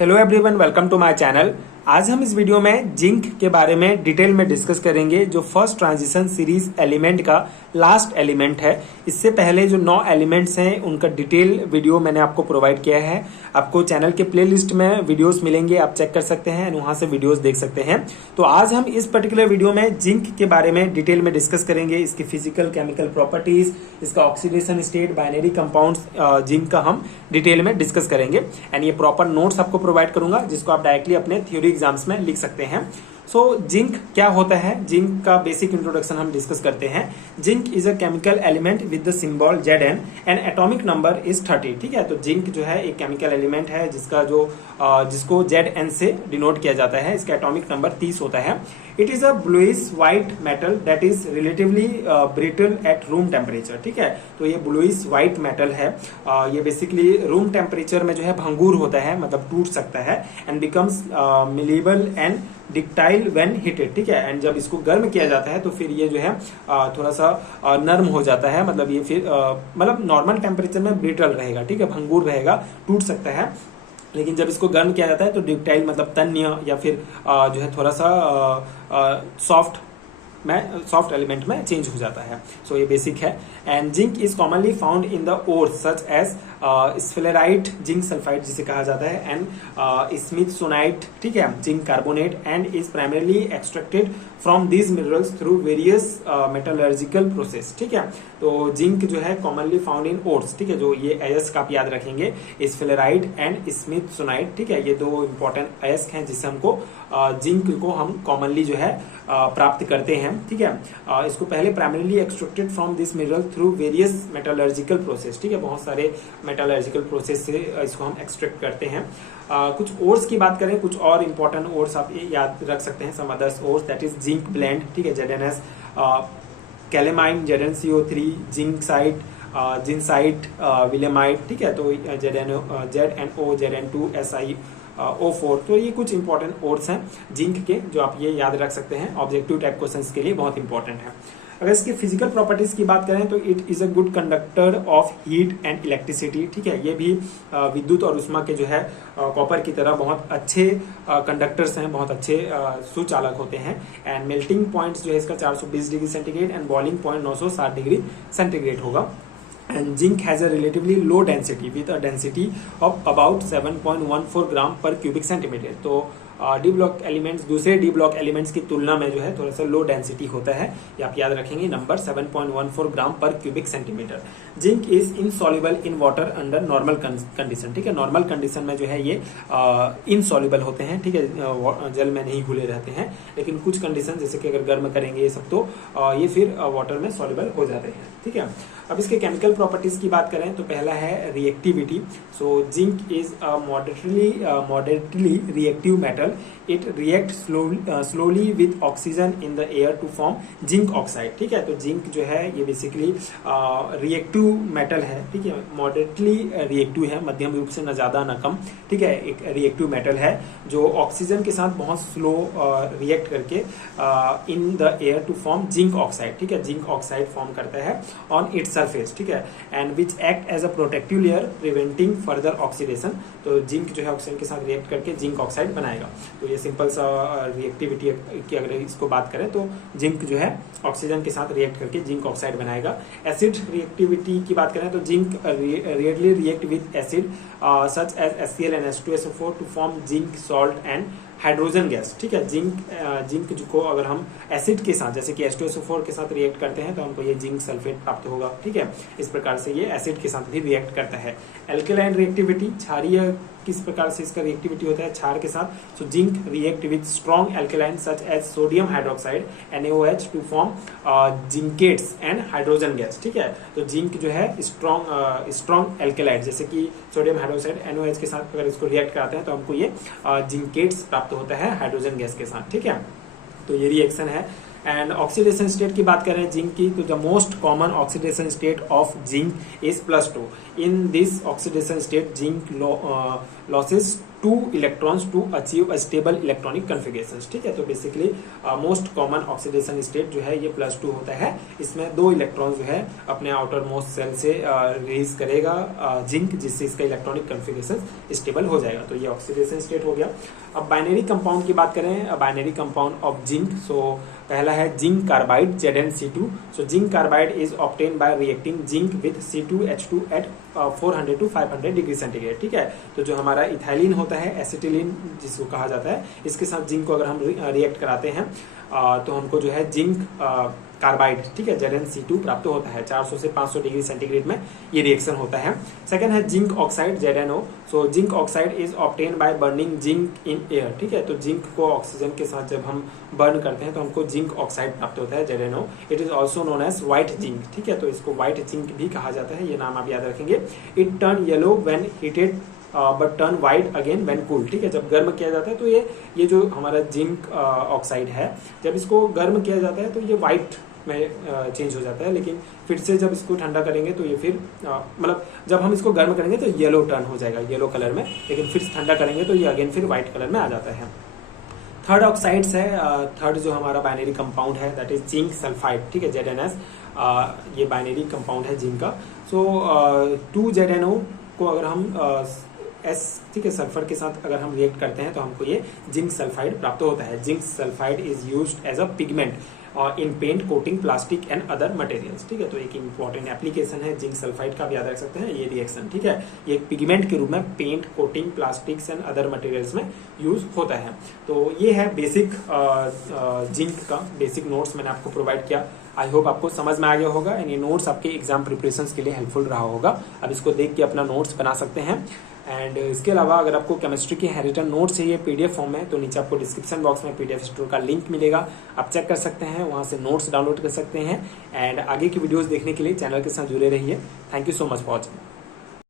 Hello everyone, welcome to my channel. आज हम इस वीडियो में जिंक के बारे में डिटेल में डिस्कस करेंगे, जो फर्स्ट ट्रांजिशन सीरीज एलिमेंट का लास्ट एलिमेंट है। इससे पहले जो 9 एलिमेंट्स हैं उनका डिटेल वीडियो मैंने आपको प्रोवाइड किया है। आपको चैनल के प्लेलिस्ट में वीडियोस मिलेंगे, आप चेक कर सकते हैं, वहां से वीडियोस देख सकते हैं। तो आज हम इस पर्टिकुलर वीडियो में जिंक के बारे में डिटेल में डिस्कस करेंगे, इसकी फिजिकल केमिकल प्रॉपर्टीज, इसका oxidation state, binary compounds zinc का हम डिटेल में डिस्कस करेंगे। एंड ये प्रॉपर नोट्स आपको प्रोवाइड करूंगा, जिसको आप डायरेक्टली अपने थ्योरी एग्जाम्स में लिख सकते हैं। सो जिंक क्या होता है, जिंक का बेसिक इंट्रोडक्शन हम डिस्कस करते हैं। Zinc is a chemical element with the symbol Zn and atomic number is 30। ठीक है, तो जिंक जो है एक केमिकल एलिमेंट है जिसको Zn से डिनोट किया जाता है। इसका एटॉमिक नंबर 30 होता है। It is a bluish white metal that is relatively brittle at room temperature. ठीक है, तो ये ब्लूइश व्हाइट मेटल है। ये बेसिकली रूम टेम्परेचर में जो है भंगूर होता है, मतलब टूट सकता है। And becomes malleable and ductile when heated. ठीक है, एंड जब इसको गर्म किया जाता है तो फिर ये जो है थोड़ा सा नर्म हो जाता है, मतलब ये फिर मतलब नॉर्मल टेम्परेचर में ब्रिटल रहेगा। ठीक है, भंगूर रहेगा, टूट सकता है। लेकिन जब इसको गर्म किया जाता है तो डिक्टाइल मतलब तन्य या फिर जो है थोड़ा सा सॉफ्ट एलिमेंट में चेंज हो जाता है। सो ये बेसिक है। And zinc is commonly found in the ores such as sphalerite, zinc sulphide जिसे कहा जाता है, एंड स्मिथसोनाइट। ठीक है, zinc carbonate, and is primarily extracted from these minerals through various metallurgical process. ठीक है, तो जिंक जो है कॉमनली फाउंड इन ओर्स। ठीक है, जो ये अयस्क आप याद रखेंगे, स्फेलेराइट एंड स्मिथसोनाइट। ठीक है, ये दो इंपॉर्टेंट अयस्क हैं जिससे हमको जिंक को हम कॉमनली जो है प्राप्त करते हैं। ठीक है, इसको पहले primarily extracted from this mineral through various metallurgical process. ठीक है, बहुत सारे मेटलर्जिकल प्रोसेस से इसको हम एक्सट्रैक्ट करते हैं। कुछ ओर्स की बात करें, कुछ और इंपॉर्टेंट ओर्स आप ये याद रख सकते हैं। Some others ores that is zinc blende. ठीक है, ZnS, कैलेमाइन, ZnCO3, जिंकसाइट, जिंसाइट, विलेमाइट। ठीक है, तो ZnO, ZN2, SiO4। तो ये कुछ इंपॉर्टेंट ओर्स हैं जिंक के, जो आप ये याद रख सकते हैं, ऑब्जेक्टिव टाइप क्वेश्चंस के लिए बहुत इंपॉर्टेंट है। अगर इसकी फिजिकल प्रॉपर्टीज की बात करें तो it is a good conductor of heat and electricity. ठीक है, ये भी विद्युत और उष्मा के जो है कॉपर की तरह बहुत अच्छे कंडक्टर्स हैं, बहुत अच्छे सुचालक होते हैं। एंड मेल्टिंग पॉइंट्स जो है इसका 420 degree centigrade and boiling point 960 degree centigrade होगा। And zinc has a relatively low density with a density of about 7.14 ग्राम पर क्यूबिक सेंटीमीटर। तो डी ब्लॉक एलिमेंट्स दूसरे डी ब्लॉक एलिमेंट्स की तुलना में जो है थोड़ा सा लो डेंसिटी होता है। ये आप याद रखेंगे, नंबर 7.14 ग्राम पर cubic centimetre. Zinc is insoluble in water under normal condition. ठीक है, नॉर्मल कंडीशन में जो है ये इनसॉल्युबल होते हैं। ठीक है, जल में नहीं घुले रहते हैं। लेकिन कुछ कंडीशन जैसे कि अगर गर्म करेंगे ये सब तो ये फिर वाटर में सॉल्युबल हो जाते हैं। ठीक है, अब इसके केमिकल प्रॉपर्टीज की बात करें तो पहला है reactivity. So zinc is a moderately reactive metal. It react slowly with oxygen in the air to form zinc oxide. ठीक है, तो जिंक जो है ये बेसिकली रिएक्टिव मेटल है। ठीक है, मॉडरेटली रिएक्टिव है, मध्यम रूप से न ज्यादा न कम। ठीक है, एक रिएक्टिव मेटल है जो ऑक्सीजन के साथ बहुत स्लो रिएक्ट करके in the air to form zinc oxide. ठीक है, जिंक ऑक्साइड फॉर्म करता है ऑन इट्स सरफेस। ठीक है, and which act as a protective layer preventing further oxidation. तो जिंक जो है ऑक्सीजन के साथ रिएक्ट करके जिंक ऑक्साइड बनाएगा। तो ये सिंपल सा रिएक्टिविटी की अगर इसको बात करें तो जिंक जो है ऑक्सीजन के साथ रिएक्ट करके जिंक ऑक्साइड बनाएगा। एसिड रिएक्टिविटी की बात करें तो zinc rarely react with acid such as HCl and H2SO4 to form zinc salt and hydrogen gas. ठीक है, जिंक को अगर हम एसिड के साथ जैसे कि H2SO4 के साथ रिएक्ट करते हैं तो हमको ये जिंक सल्फेट प्राप्त होगा। ठीक है, इस प्रकार से ये एसिड के साथ भी रिएक्ट करता है। एल्केलाइन रिएक्टिविटी, क्षारीय किस प्रकार से इसका रिएक्टिविटी होता है क्षार के साथ। So zinc react with strong alkaline such as sodium hydroxide NaOH to form zincates and hydrogen gas. ठीक है, तो जिंक जो है स्ट्रॉन्ग एल्केलाइड जैसे कि सोडियम हाइड्रोक्साइड NaOH के साथ अगर इसको रिएक्ट कराते हैं तो हमको ये जिंकेट्स प्राप्त होता है हाइड्रोजन गैस के साथ। ठीक है, तो ये रिएक्शन है। एंड ऑक्सीडेशन स्टेट की बात करें जिंक की तो the most common oxidation state of zinc is +2। In this oxidation state zinc loses 2 electrons to achieve a stable electronic configuration. ठीक है, तो basically most common oxidation state जो है ये +2 होता है। इसमें 2 इलेक्ट्रॉन जो है अपने आउटर मोस्ट सेल से रिलीज करेगा जिंक, जिससे इसका इलेक्ट्रॉनिक कॉन्फ़िगरेशन स्टेबल हो जाएगा। तो ये ऑक्सीडेशन स्टेट हो गया। अब बाइनरी कंपाउंड की बात करें, binary compound of zinc, so पहला है zinc carbide ZnC2। So zinc carbide is obtain by reacting zinc with C2H2 at 400 to 500 degree centigrade. ठीक है, तो जो हमारा इथाइलिन होता है, एसिटिलीन जिसको कहा जाता है, इसके साथ जिंक को अगर हम रिएक्ट कराते हैं तो हमको जो है जिंक कार्बाइड, ठीक है, ZnC2 प्राप्त होता है। 400 से 500 डिग्री सेंटीग्रेड में ये रिएक्शन होता है। सेकंड है zinc oxide ZnO। So zinc oxide is obtain by burning zinc in air. ठीक है, तो जिंक को ऑक्सीजन के साथ जब हम बर्न करते हैं तो हमको जिंक ऑक्साइड प्राप्त होता है ZnO। It is also known as white zinc. ठीक है, तो इसको व्हाइट जिंक भी कहा जाता है, ये नाम आप याद रखेंगे। It turn yellow when heated but turn white again when cool. ठीक है, जब गर्म किया जाता है तो ये जो हमारा जिंक ऑक्साइड है, जब इसको गर्म किया जाता है तो ये व्हाइट में चेंज हो जाता है, लेकिन फिर से जब इसको ठंडा करेंगे तो ये फिर मतलब जब हम इसको गर्म करेंगे तो येलो टर्न हो जाएगा, येलो कलर में, लेकिन फिर ठंडा करेंगे तो ये अगेन फिर व्हाइट कलर में आ जाता है। थर्ड ऑक्साइड्स है, थर्ड जो हमारा बाइनरी कंपाउंड है दैट इज जिंक सल्फाइड। ठीक है, ZnS, ये बाइनरी कंपाउंड है जिंक का। सो 2 ZnO को अगर हम ठीक है, सल्फर के साथ अगर हम रिएक्ट करते हैं तो हमको ये जिंक सल्फाइड प्राप्त होता है। Zinc sulphide is used as a pigment in paint, coating, plastic and other materials. ठीक है, तो एक इंपॉर्टेंट एप्लीकेशन है जिंक सल्फाइड का, भी याद रख सकते हैं ये रिएक्शन। ठीक है, ये एक पिगमेंट के रूप में paint, coating, plastics and other materials में यूज होता है। तो ये है बेसिक जिंक का बेसिक नोट्स मैंने आपको प्रोवाइड किया। आई होप आपको समझ में आ गया होगा एंड ये नोट्स आपके एग्जाम प्रिपरेशन के लिए हेल्पफुल रहा होगा। अब इसको देख के अपना नोट्स बना सकते हैं। एंड इसके अलावा अगर आपको केमिस्ट्री के हैंडरिटन नोट्स चाहिए PDF फॉर्म में, तो नीचे आपको डिस्क्रिप्शन बॉक्स में PDF स्टोर का लिंक मिलेगा, आप चेक कर सकते हैं, वहां से नोट्स डाउनलोड कर सकते हैं। एंड आगे की वीडियोस देखने के लिए चैनल के साथ जुड़े रहिए। Thank you so much for watching.